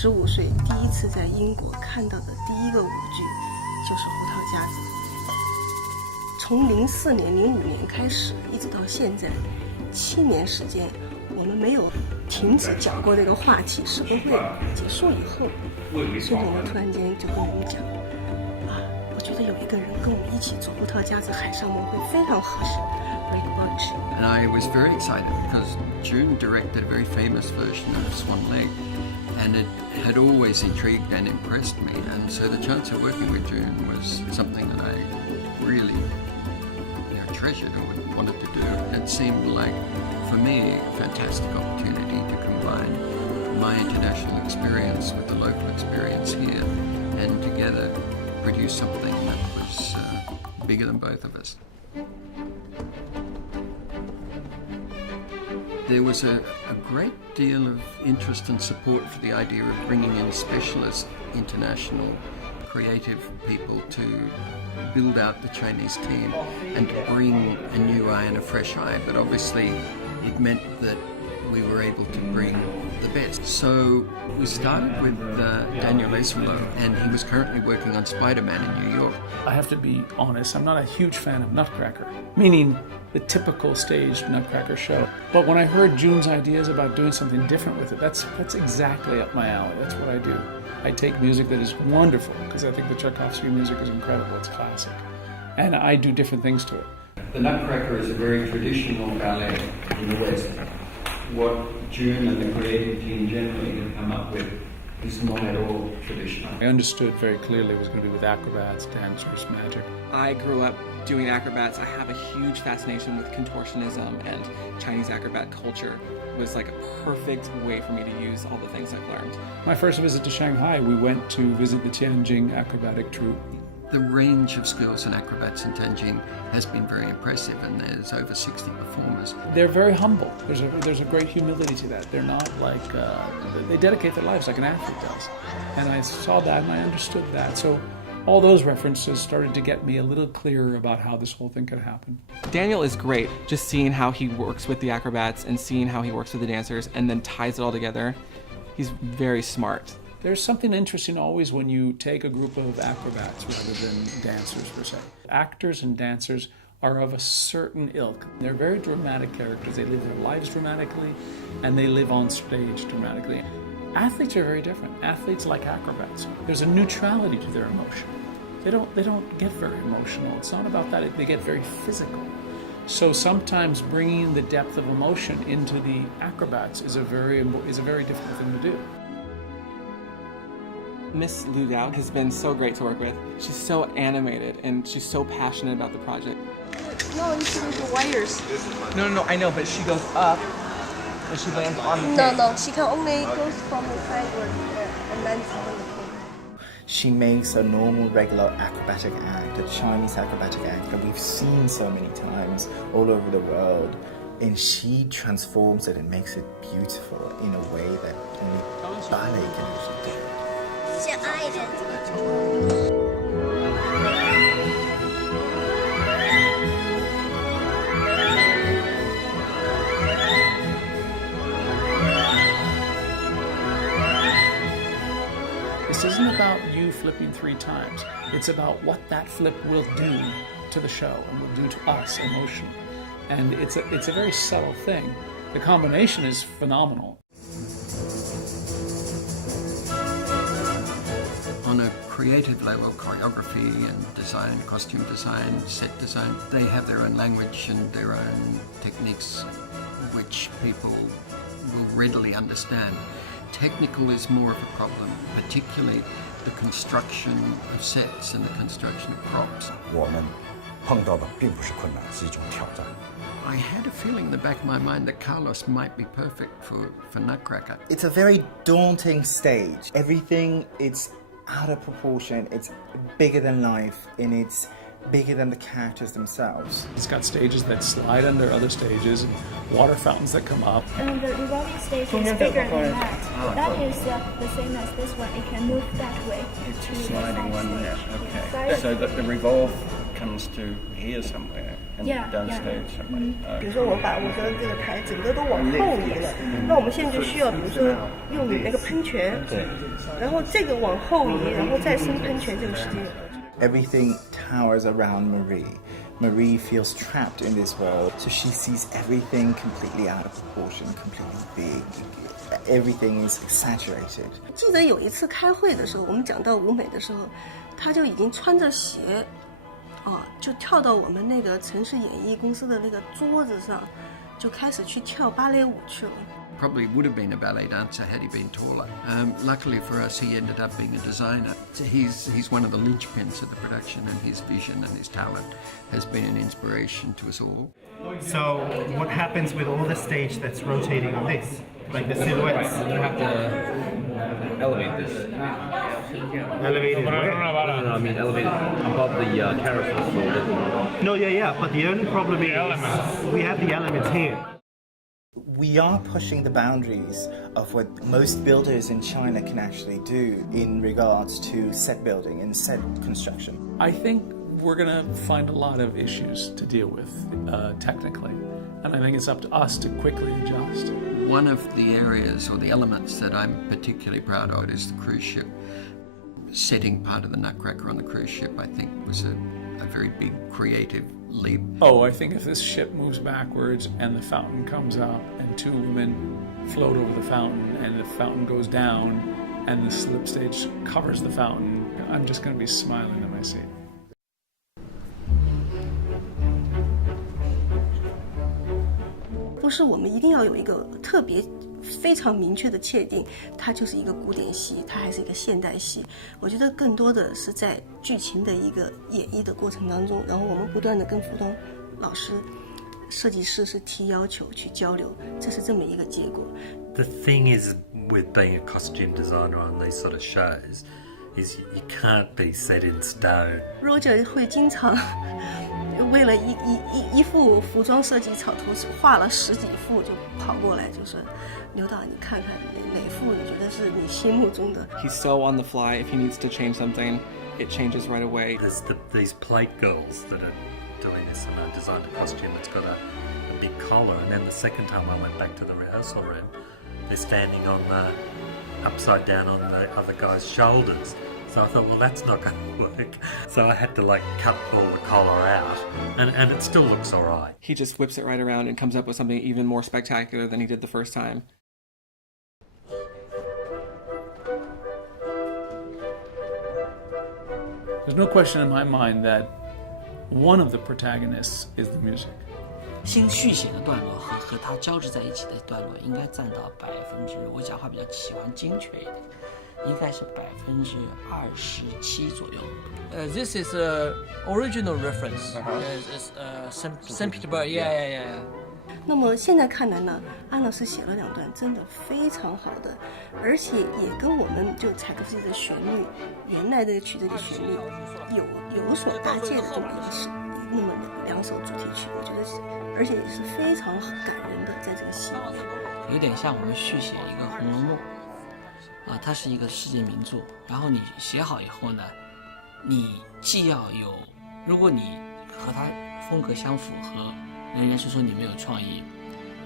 15岁第一次在英国看到的第一个舞剧就是胡桃夹子。从04年、05年开始，一直到现在7年时间，我们没有停止讲过这个话题。世博会结束以后，孙总突然间就跟我们讲，我觉得有一个人跟我们一起做胡桃夹子海上梦会非常合适。And I was very excited because June directed a very famous version of Swan Lake, and it had always intrigued and impressed me, and so the chance of working with June was something that I really treasured and wanted to do. It seemed like, for me, a fantastic opportunity to combine my international experience with the local experience here, and together produce something that was bigger than both of us. There was a great deal of interest and support for the idea of bringing in specialist international creative people to build out the Chinese team and to bring a new eye and a fresh eye, but obviously it meant that we were able to bring the best. So we started with Daniel Esolo, and he was currently working on Spider-Man in New York. I have to be honest, I'm not a huge fan of Nutcracker, meaning the typical staged Nutcracker show. But when I heard June's ideas about doing something different with it, that's exactly up my alley. That's what I do. I take music that is wonderful, because I think the Tchaikovsky music is incredible, it's classic. And I do different things to it. The Nutcracker is a very traditional ballet in the West. What June and the creative team generally have come up with is not at all traditional. I understood very clearly it was going to be with acrobats, dancers, magic. I grew up doing acrobats. I have a huge fascination with contortionism, and Chinese acrobat culture was like a perfect way for me to use all the things I've learned. My first visit to Shanghai, we went to visit the Tianjin acrobatic troupe. The range of skills in acrobats in Tianjin has been very impressive, and there's over 60 performers. They're very humble. There's a great humility to that. They're not like, they dedicate their lives like an athlete does. And I saw that and I understood that. So all those references started to get me a little clearer about how this whole thing could happen. Daniel is great, just seeing how he works with the acrobats and seeing how he works with the dancers and then ties it all together. He's very smart. There's something interesting always when you take a group of acrobats rather than dancers per se. Actors and dancers are of a certain ilk. They're very dramatic characters. They live their lives dramatically and they live on stage dramatically. Athletes are very different. Athletes like acrobats. There's a neutrality to their emotion. They don't get very emotional. It's not about that. They get very physical. So sometimes bringing the depth of emotion into the acrobats is a very difficult thing to do. Miss Liu Gao has been so great to work with. She's so animated and she's so passionate about the project. No, you see the wires. No, I know, but she goes up and she lands on the cake. No, she can only go from the sideward and lands on the cake. She makes a normal, regular acrobatic act, a Chinese acrobatic act that we've seen so many times all over the world, and she transforms it and makes it beautiful in a way that only ballet can actually do. 像爱人。This isn't about you flipping 3 times. It's about what that flip will do to the show and will do to us emotionally. And it's a very subtle thing. The combination is phenomenal. On a creative level, choreography and design, costume design, set design, they have their own language and their own techniques which people will readily understand. Technical is more of a problem, particularly the construction of sets and the construction of props. 我们碰到的并不是困难，是一种挑战。 I had a feeling in the back of my mind that Carlos might be perfect for Nutcracker. It's a very daunting stage. Everything, it's out of proportion, it's bigger than life, and it's bigger than the characters themselves. It's got stages that slide under other stages, and water fountains that come up. And the revolving stage is bigger than that. That is the same as this one. It can move that way. It's sliding one there. Okay. So that the revolve comes to here somewhere. and Yeah, downstage. yeah. 比如说我们把我们的这个台整个都往后移了，那我们现在就需要，比如说用你那个喷泉，对，然后这个往后移，然后再升喷泉，这个时间有多久？ Everything towers around Marie. Marie feels trapped in this world, so she sees everything completely out of proportion, completely big. Everything is exaggerated. 记得有一次开会的时候，我们讲到舞美的时候，他就已经穿着鞋，就跳到我们那个城市演艺公司的那个桌子上，就开始去跳芭蕾舞去了。 Probably would have been a ballet dancer had he been taller. Luckily for us, he ended up being a designer. He's one of the linchpins of the production, and his vision and his talent has been an inspiration to us all. So what happens with all the stage that's rotating on this? Like the silhouettes? You have to elevate this. Elevated where? No, I mean elevate it above the carousel. So No, yeah, but the only problem is we have the elements here. We are pushing the boundaries of what most builders in China can actually do in regards to set building and set construction. I think we're going to find a lot of issues to deal with technically, and I think it's up to us to quickly adjust. One of the areas or the elements that I'm particularly proud of is the cruise ship. Setting part of the Nutcracker on the cruise ship, I think, was a very big creative leap. Oh, I think if this ship moves backwards and the fountain comes up and two women float over the fountain and the fountain goes down and the slip stage covers the fountain, I'm just going to be smiling in my seat. 不是我们一定要有一个特别非常明确的界定，它就是一个古典戏，它还是一个现代戏。我觉得更多的是在剧情的一个演绎的过程当中，然后我们不断的跟服装老师、设计师是提要求去交流，这是这么一个结果。The thing is with being a costume designer on these sort of shows is you can't be set in stone. Roger 会经常为了一幅服装设计草图画了10几幅，就跑过来就说：“刘导，你看看哪幅你觉得是你心目中的？” He's so on the fly. If he needs to change something, it changes right away. There's these plate girls that are doing this, and I designed a costume that's got a big collar, and then the second time I went back to the rehearsal room, they're standing on upside down on the other guy's shoulders. So I thought, well, that's not going to work. So I had to cut all the collar out, and it still looks all right. He just whips it right around and comes up with something even more spectacular than he did the first time. There's no question in my mind that one of the protagonists is the music. 新续写的段落和它交织在一起的段落，应该占到%，我讲话比较喜欢精确一点，应该是27%左右。This is a original reference. It's Saint Petersburg. Yeah. 那么现在看来呢，安老师写了2段真的非常好的，而且也跟我们就柴可夫斯基的旋律，原来的曲子的旋律有所搭界的这么那么2首主题曲，我觉得是，而且也是非常感人的，在这个戏里面，有点像我们续写一个《红楼梦》它是一个世界名著，然后你写好以后呢，你既要有，如果你和它风格相符合。人家是说你没有创意，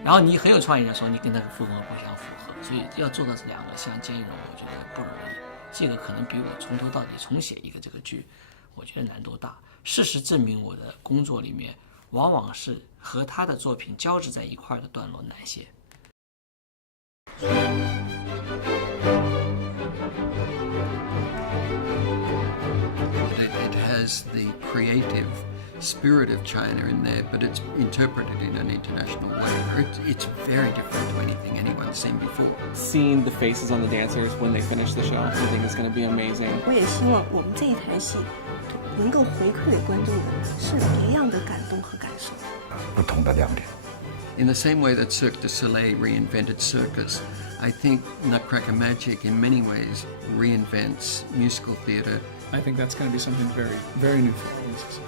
然后你很有创意的时候，你跟那个风格不相符合，所以要做到这2个相兼容，我觉得不容易。这个可能比我从头到底重写一个这个剧，我觉得难度大。事实证明，我的工作里面往往是和他的作品交织在一块的段落难些。It has the creative spirit of China in there, but it's interpreted in an international way. It's very different to anything anyone's seen before. Seeing the faces on the dancers when they finish the show, I think is going to be amazing. 我也希望我们这一台戏能够回馈给观众的是别样的感动和感受。不同的亮点。In the same way that Cirque du Soleil reinvented circus, I think Nutcracker Magic in many ways reinvents musical theatre. I think that's going to be something very, very new for audiences.